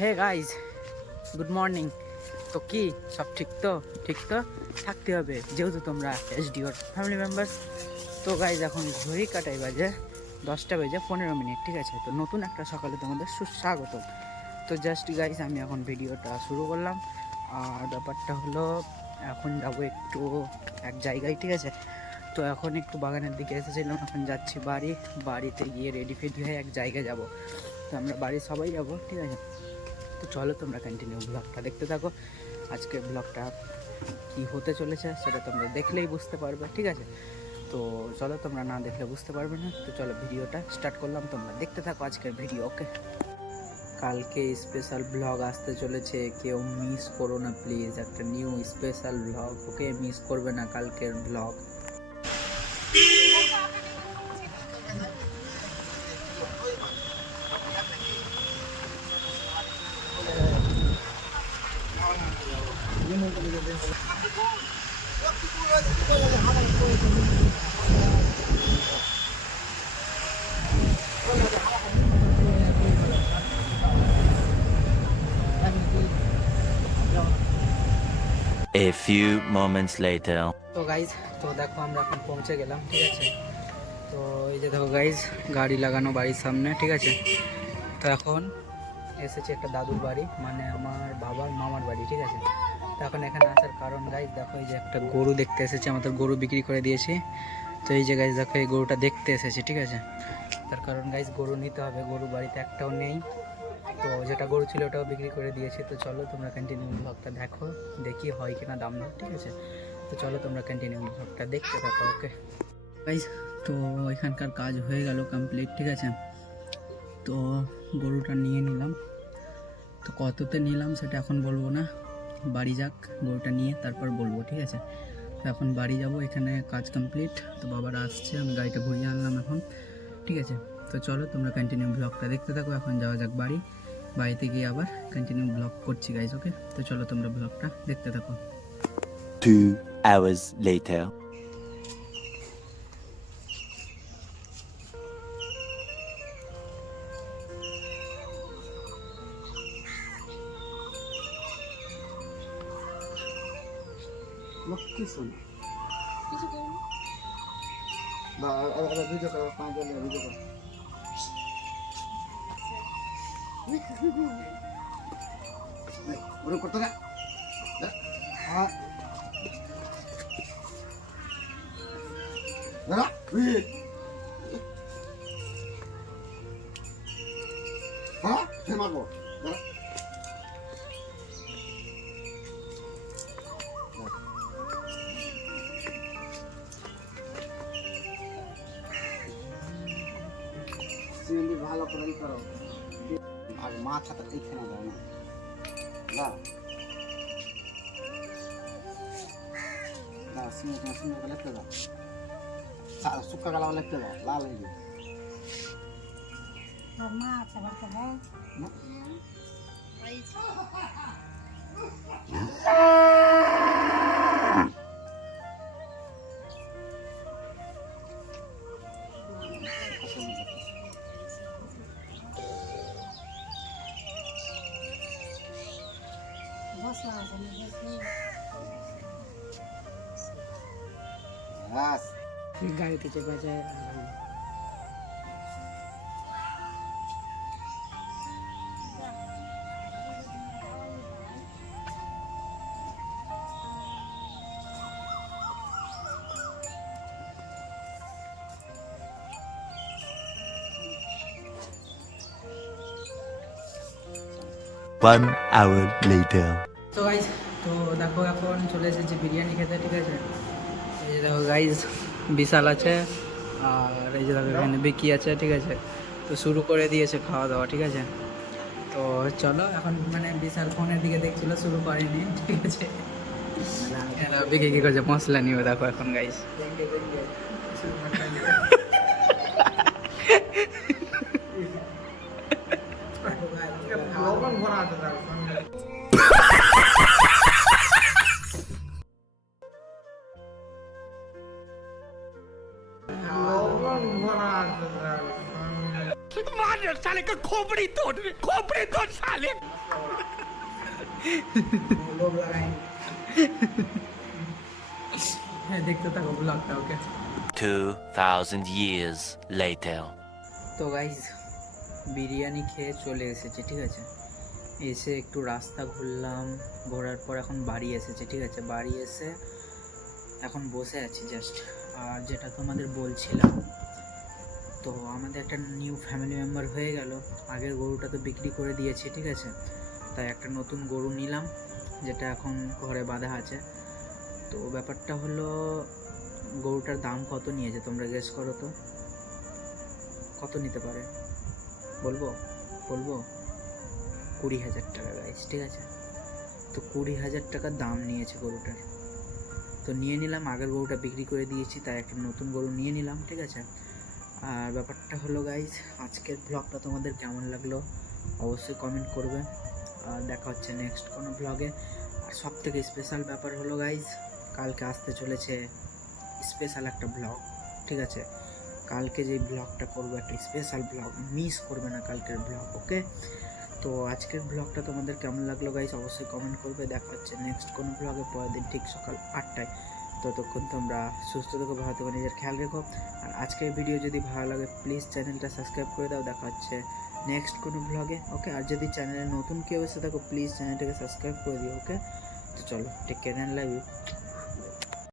Hey guys, good morning. তো কি সব ঠিক তো? ঠিক তো থাকতে হবে, যেহেতু তোমরা এসডিওর ফ্যামিলি মেম্বার। তো গাইজ এখন ঘড়ি কাটাই বাজে 10টা বেজে 15 মিনিট, ঠিক আছে? তো নতুন একটা সকালে তোমাদের সুস্বাগত। তো জাস্ট গাইজ আমি এখন ভিডিওটা শুরু করলাম। আর ব্যাপারটা হলো এখন যাবো একটু এক জায়গায়, ঠিক আছে? তো এখন একটু বাগানের দিকে এসেছিলাম, এখন যাচ্ছি বাড়িতে গিয়ে রেডি ফেডি হয়ে এক জায়গায় যাব। তো আমরা বাড়ির সবাই যাবো, ঠিক আছে? তো চলো তোমরা কন্টিনিউ ব্লগটা দেখতে থাকো। আজকে ব্লগটা কি হতে চলেছে সেটা তোমরা দেখলেই বুঝতে পারবে, ঠিক আছে? তো চলো, তোমরা না দেখলে বুঝতে পারবে না। তো চলো ভিডিওটা স্টার্ট করলাম, তোমরা দেখতে থাকো আজকের ভিডিও। ওকে, কালকে স্পেশাল ব্লগ আসতে চলেছে, কেউ মিস করো না প্লিজ। একটা নিউ স্পেশাল ব্লগ, ওকে? মিস করবে না কালকের blog. A few moments later. তো গাইজ, তো দেখো আমরা এখন পৌঁছে গেলাম, ঠিক আছে? তো এই যে দেখো গাইজ, গাড়ি লাগানো বাড়ির সামনে, ঠিক আছে? তো এখন এসেছে একটা দাদুর বাড়ি, মানে আমার বাবার মামার বাড়ি, ঠিক আছে? তো এখন এখানে আসার কারণ গাইজ দেখো, এই যে একটা গরু দেখতে এসেছে, আমাদের গরু বিক্রি করে দিয়েছি। তো এই যে গাইজ দেখো, এই গরুটা দেখতে এসেছে, ঠিক আছে? তার কারণ গাইজ গরু নিতে হবে, গরু বাড়িতে একটাও নেই। তো যেটা গরু ছিল ওটাও বিক্রি করে দিয়েছি। তো চলো তোমরা কন্টিনিউ ব্লগটা দেখো, দেখি হয় কিনা দাম না, ঠিক আছে? তো চলো তোমরা কন্টিনিউ ব্লগটা দেখতে থাকো। ওকে গাইজ, তো এখানকার কাজ হয়ে গেল কমপ্লিট, ঠিক আছে? তো গরুটা নিয়ে নিলাম। তো কততে নিলাম সেটা এখন বলবো না, বাড়ি যাক গরুটা নিয়ে, তারপর বলবো, ঠিক আছে? তো এখন বাড়ি যাব, এখানে কাজ কমপ্লিট। তো বাবারা আসছে, আমি গাড়িটা ঘুরিয়ে আনলাম এখন, ঠিক আছে? তো চলো তোমরা কন্টিনিউ ব্লগটা দেখতে থাকো। এখন যাওয়া যাক বাড়িতে গিয়ে আবার কন্টিনিউ ব্লগ করছি গাইজ। ওকে, তো চলো তোমরা ব্লগটা দেখতে থাকো। 2 hours later. লক্ষ্মী শোন করতে না। মারবো ভালো করে করো, আর মাথাটা এইখানে দাও না, দাও সিঙ্গে সিঙ্গে লিখতে দাও, শুকা গালা লিখতে দাও, লাল হয়ে যাবে। গাড়িতে চেপে যায়। One hour later. তো গাইজ, তো দেখো এখন চলে এসেছি বিরিয়ানি খেতে, ঠিক আছে? এই যে দেখো গাইজ, বিশাল আছে, আর এই যে দেখো এখানে বিকি আছে, ঠিক আছে? তো শুরু করে দিয়েছে খাওয়া দাওয়া, ঠিক আছে? তো চলো এখন, মানে বিশাল ফোনের দিকে দেখছিল, শুরু করেনি, ঠিক আছে? বিকি কী করছে, মশলা নিবে দেখো এখন গাইজ। साले का खोपड़ी तोड़ साले लोग लगाएंगे হ্যাঁ দেখতে থাকো ব্লগটা ওকে 2,000 years later. তো গাইজ বিরিয়ানি খেয়ে চলে এসেছি, ঠিক আছে। এসে একটু রাস্তা ঘুরলাম, ঘোরার পর এখন বাড়ি এসেছে, ঠিক আছে। বাড়ি এসে এখন বসে আছি জাস্ট। আর যেটা তোমাদের বলছিলাম, তো আমাদের একটা নিউ ফ্যামিলি মেম্বার হয়ে গেল। আগের গরুটা তো বিক্রি করে দিয়েছি, ঠিক আছে। তাই একটা নতুন গরু নিলাম, যেটা এখন ঘরে বাঁধা আছে। তো ব্যাপারটা হলো, গরুটার দাম কত নিয়েছে তোমরা গেস করো তো, কত নিতে পারে? বলবো 20,000 টাকা গাইস, ঠিক আছে। তো 20,000 টাকার দাম নিয়েছে গরুটার। তো নিয়ে নিলাম, আগের গরুটা বিক্রি করে দিয়েছি, তাই একটা নতুন গরু নিয়ে নিলাম, ঠিক আছে। আর ব্যাপারটা হলো গাইস, আজকের ব্লগটা তোমাদের কেমন লাগলো অবশ্যই কমেন্ট করবে। আর দেখা হচ্ছে নেক্সট কোনো ব্লগে। আর সব থেকে স্পেশাল ব্যাপার হলো গাইস, কালকে আসতে চলেছে স্পেশাল একটা ব্লগ, ঠিক আছে। কালকে যে ব্লগটা করবো একটা স্পেশাল ব্লগ, মিস করবে না কালকের ব্লগ, ওকে। তো আজকের ব্লগটা তোমাদের কেমন লাগলো গাইস অবশ্যই কমেন্ট করবে। দেখা হচ্ছে নেক্সট কোনো ব্লগে পরের দিন ঠিক সকাল 8টায়। ততক্ষণ তোমরা সুস্থ থেকো, ভালো থেকো, নিজের খেয়াল রেখো। আর আজকের ভিডিও যদি ভালো লাগে প্লিজ চ্যানেলটা সাবস্ক্রাইব করে দাও। দেখা হচ্ছে নেক্সট কোনো ব্লগে, ওকে। আর যদি চ্যানেলে নতুন কেউ এসে থাকো প্লিজ চ্যানেলটাকে সাবস্ক্রাইব করে দিও, ওকে। তো চলো, take care and love you.